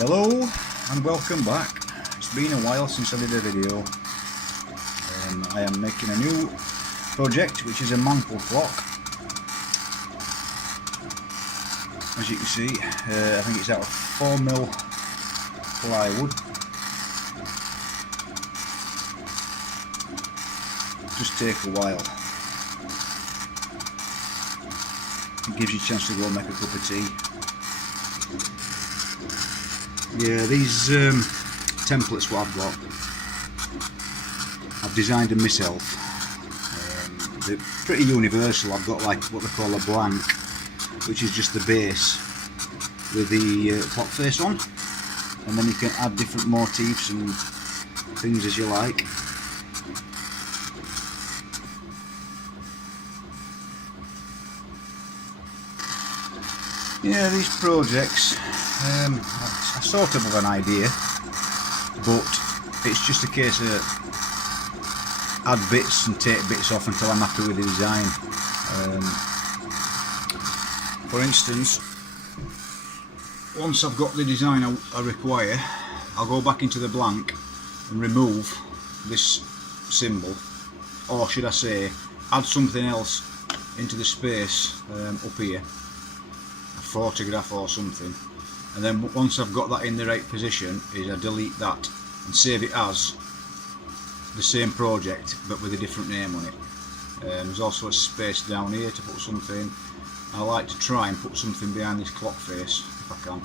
Hello and welcome back. It's been a while since I did a video. I am making a new project, which is a mantle clock. As you can see, I think it's out of 4mm plywood. Just take a while. It gives you a chance to go and make a cup of tea. Yeah, these templates what I've got, I've designed them myself. They're pretty universal. I've got like what they call a blank, which is just the base with the clock face on, and then you can add different motifs and things as you like. Yeah, these projects, I sort of have an idea, but it's just a case of add bits and take bits off until I'm happy with the design. For instance, once I've got the design I require, I'll go back into the blank and remove this symbol, or should I say, add something else into the space up here. Photograph or something, and then once I've got that in the right position, I delete that and save it as the same project but with a different name on it. There's also a space down here to put something. I like to try and put something behind this clock face if I can.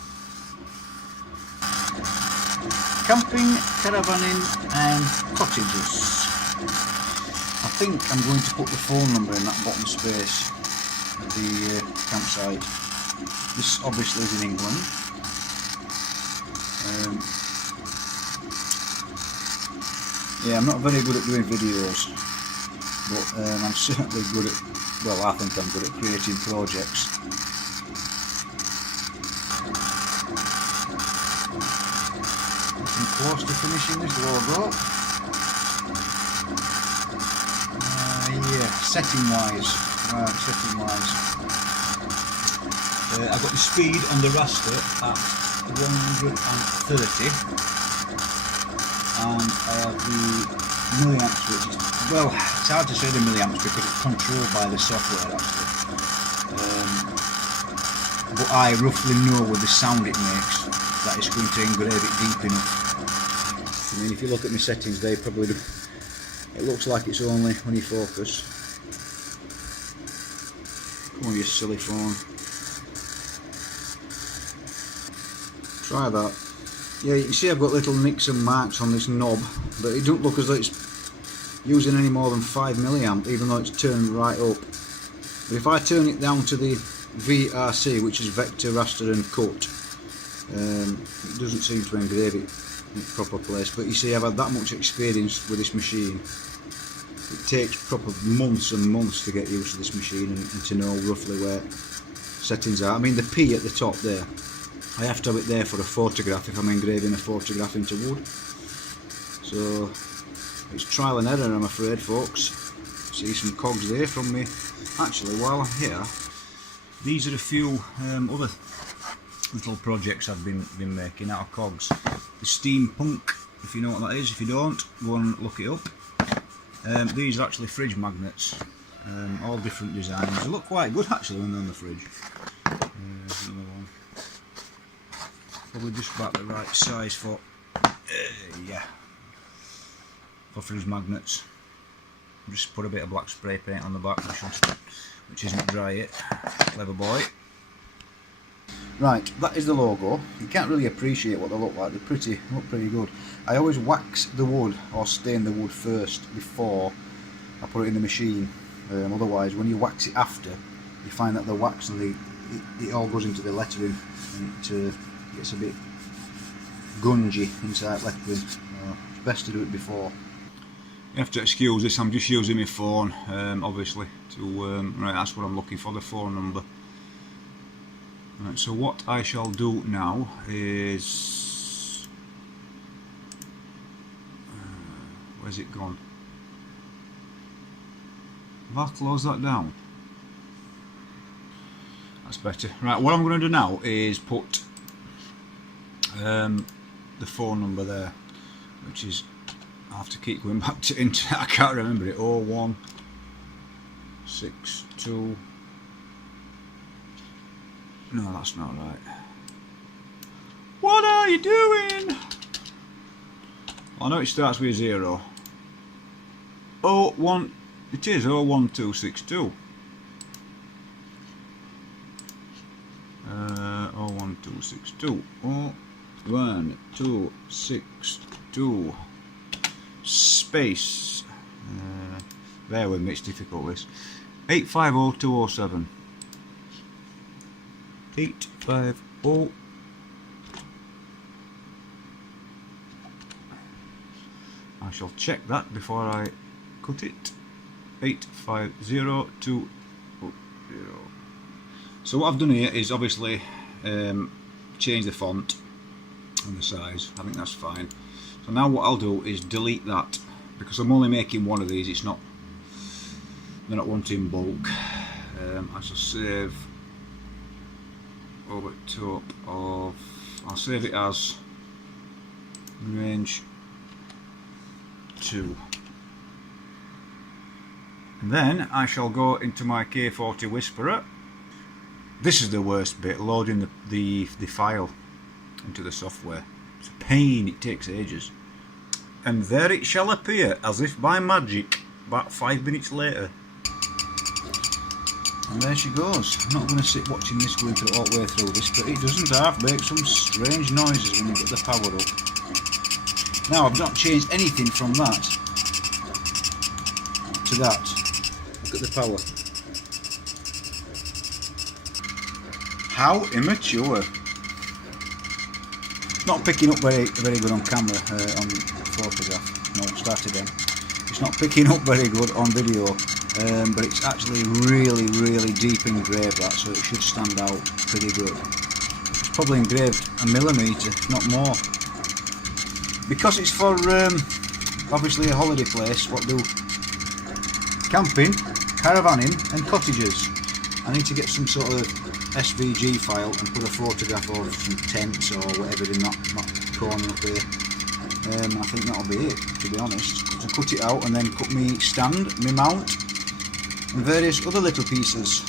Camping, caravanning and cottages. I think I'm going to put the phone number in that bottom space of the campsite. This obviously is in England. Yeah, I'm not very good at doing videos, but I'm certainly good at, well, I think I'm good at creating projects. Getting close to finishing this logo. Yeah, setting wise. I've got the speed on the raster at 130, and I have the milliamps, which is, well, it's hard to say the milliamps because it's controlled by the software actually, but I roughly know with the sound it makes that it's going to engrave it deep enough. I mean, if you look at my settings, they probably do, it looks like it's only when you focus. Come on, you silly phone. Try that. Yeah, you can see I've got little nicks and marks on this knob, but it doesn't look as though it's using any more than 5mA, even though it's turned right up. But if I turn it down to the VRC, which is vector, raster and cut, it doesn't seem to engrave it in its proper place. But you see, I've had that much experience with this machine. It takes proper months and months to get used to this machine and to know roughly where settings are. I mean, the P at the top there, I have to have it there for a photograph if I'm engraving a photograph into wood. So it's trial and error, I'm afraid, folks. See some cogs there from me. Actually, while I'm here, these are a few other little projects I've been making out of cogs. The steampunk, if you know what that is. If you don't, go and look it up. These are actually fridge magnets, all different designs. They look quite good actually when they're on the fridge. Another one. Probably just about the right size for, yeah, for fridge magnets. Just put a bit of black spray paint on the back, which isn't dry yet. Clever boy. Right, that is the logo. You can't really appreciate what they look like. They look pretty good. I always wax the wood or stain the wood first before I put it in the machine. Otherwise, when you wax it after, you find that the wax and it all goes into the lettering, and it gets a bit gungy inside lettering. It's best to do it before. You have to excuse this, I'm just using my phone, obviously, to, right, that's what I'm looking for, the phone number. Right, so what I shall do now is, where's it gone? Have I closed that down? That's better. Right, what I'm going to do now is put the phone number there, which is, I have to keep going back to internet, I can't remember it, 0162, no that's not right. What are you doing? I know it starts with 0. It is 01262. 01262. 01262. Space. Bear with me, it's difficult this. 850207. 850. I shall check that before I cut it. 850200. So what I've done here is obviously change the font and the size. I think that's fine. So now what I'll do is delete that, because I'm only making one of these. It's not, they're not wanting in bulk. I shall save over top of, I'll save it as range 2. And then I shall go into my K40 Whisperer. This is the worst bit, loading the file into the software. It's a pain, it takes ages. And there it shall appear, as if by magic, about 5 minutes later. And there she goes. I'm not going to sit watching this going through all the way through this, but it doesn't make some strange noises when you get the power up. Now I've not changed anything from that to that. Look at the power. How immature. Not picking up very good on camera, on photograph. No, start again. It's not picking up very good on video, but it's actually really deep engraved, that, so it should stand out pretty good. It's probably engraved a millimetre, not more. Because it's for obviously a holiday place, what do camping, caravanning and cottages. I need to get some sort of SVG file and put a photograph of some tents or whatever in that corner up there. I think that'll be it, to be honest. So cut it out and then cut me stand, me mount and various other little pieces.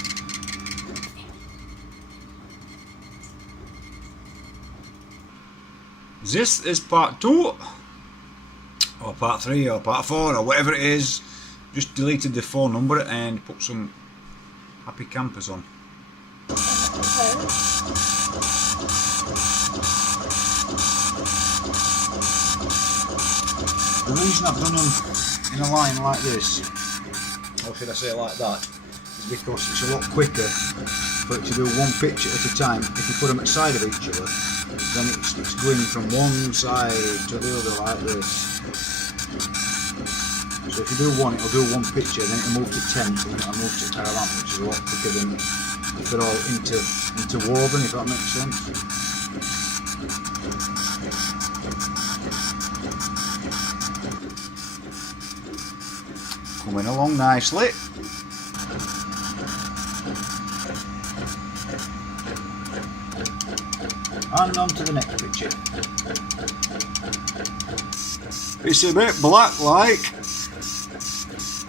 This is part 2 or part 3 or part 4 or whatever it is. Just deleted the phone number and put some happy campers on. The reason I've done them in a line like this, or should I say like that, is because it's a lot quicker for it to do one picture at a time. If you put them at the side of each other, then it's going from one side to the other like this. So if you do one, it'll do one picture, then it'll move to tent, and it'll move to caravan, which is a lot quicker than if they're all interwoven, if that makes sense. Coming along nicely. And on to the next picture. It's a bit black like,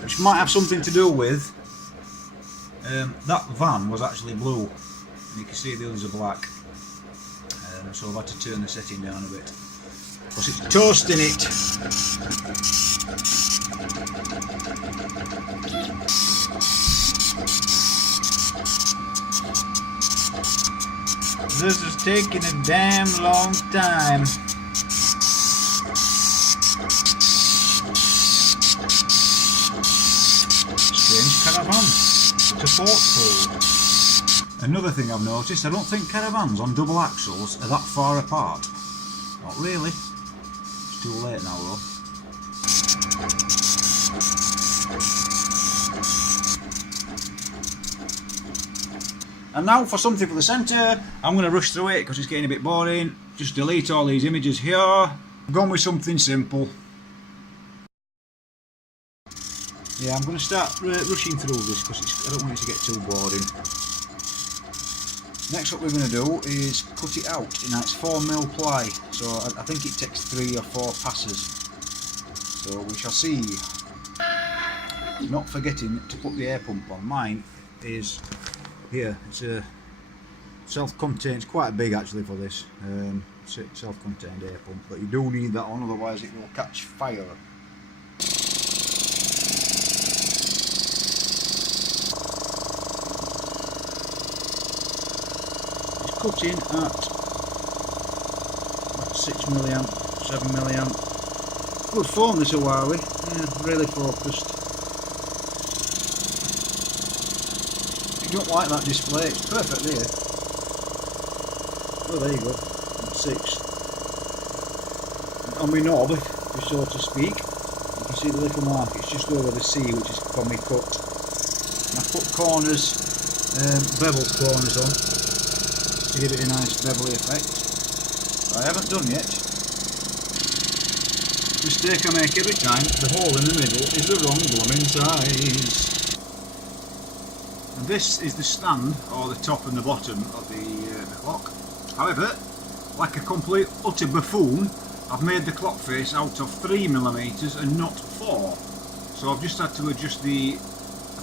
which might have something to do with that van was actually blue, and you can see the others are black, so I've had to turn the setting down a bit because it's toasting it. This is taking a damn long time. Strange caravan. To Portpool. Another thing I've noticed, I don't think caravans on double axles are that far apart. Not really. It's too late now though. And now for something for the centre. I'm going to rush through it because it's getting a bit boring. Just delete all these images here. I've gone with something simple. Yeah, I'm going to start rushing through this because I don't want it to get too boring. Next what we're going to do is cut it out. Now it's 4mm ply, so I think it takes 3 or 4 passes. So we shall see. Not forgetting to put the air pump on. Mine is here. It's a self-contained. It's quite big actually for this. Self-contained air pump, but you do need that on, otherwise it will catch fire. It's cutting at 6 milliamp, 7 milliamp. Good phone this Huawei. Yeah, really focused. You don't like that display, it's perfect there. Oh, there you go, 6. On my knob, so to speak, you can see the little mark, it's just over the C, which is from me cut. And I put corners, beveled corners on, to give it a nice bevelly effect. I haven't done yet. Mistake I make every time, the hole in the middle is the wrong blooming size. And this is the stand, or the top and the bottom of the clock. However, like a complete utter buffoon, I've made the clock face out of 3mm and not 4. So I've just had to adjust the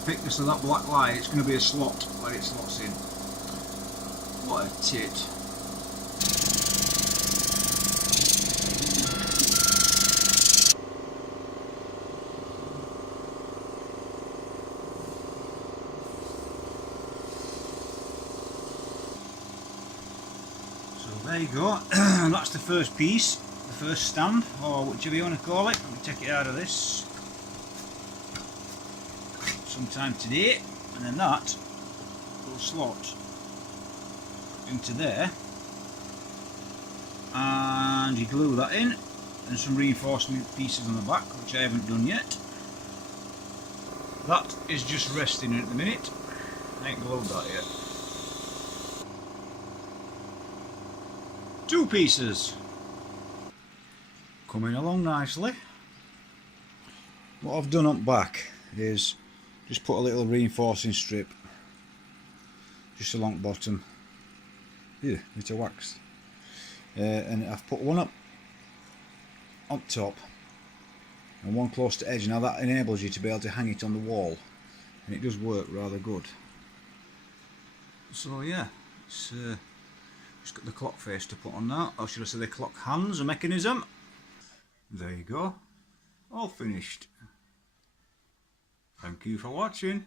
thickness of that black line. It's going to be a slot where it slots in. What a tit. There you go, that's the first piece, the first stand, or whichever you want to call it. Let me take it out of this sometime today, and then that will slot into there, and you glue that in, and some reinforcement pieces on the back, which I haven't done yet. That is just resting at the minute. I ain't glued that yet. 2 pieces coming along nicely. What I've done up back is just put a little reinforcing strip just along the bottom here, bit of wax, and I've put one up on top and one close to edge. Now that enables you to be able to hang it on the wall, and it does work rather good. So yeah, it's just got the clock face to put on that, or should I say the clock hands, a mechanism. There you go, all finished. Thank you for watching.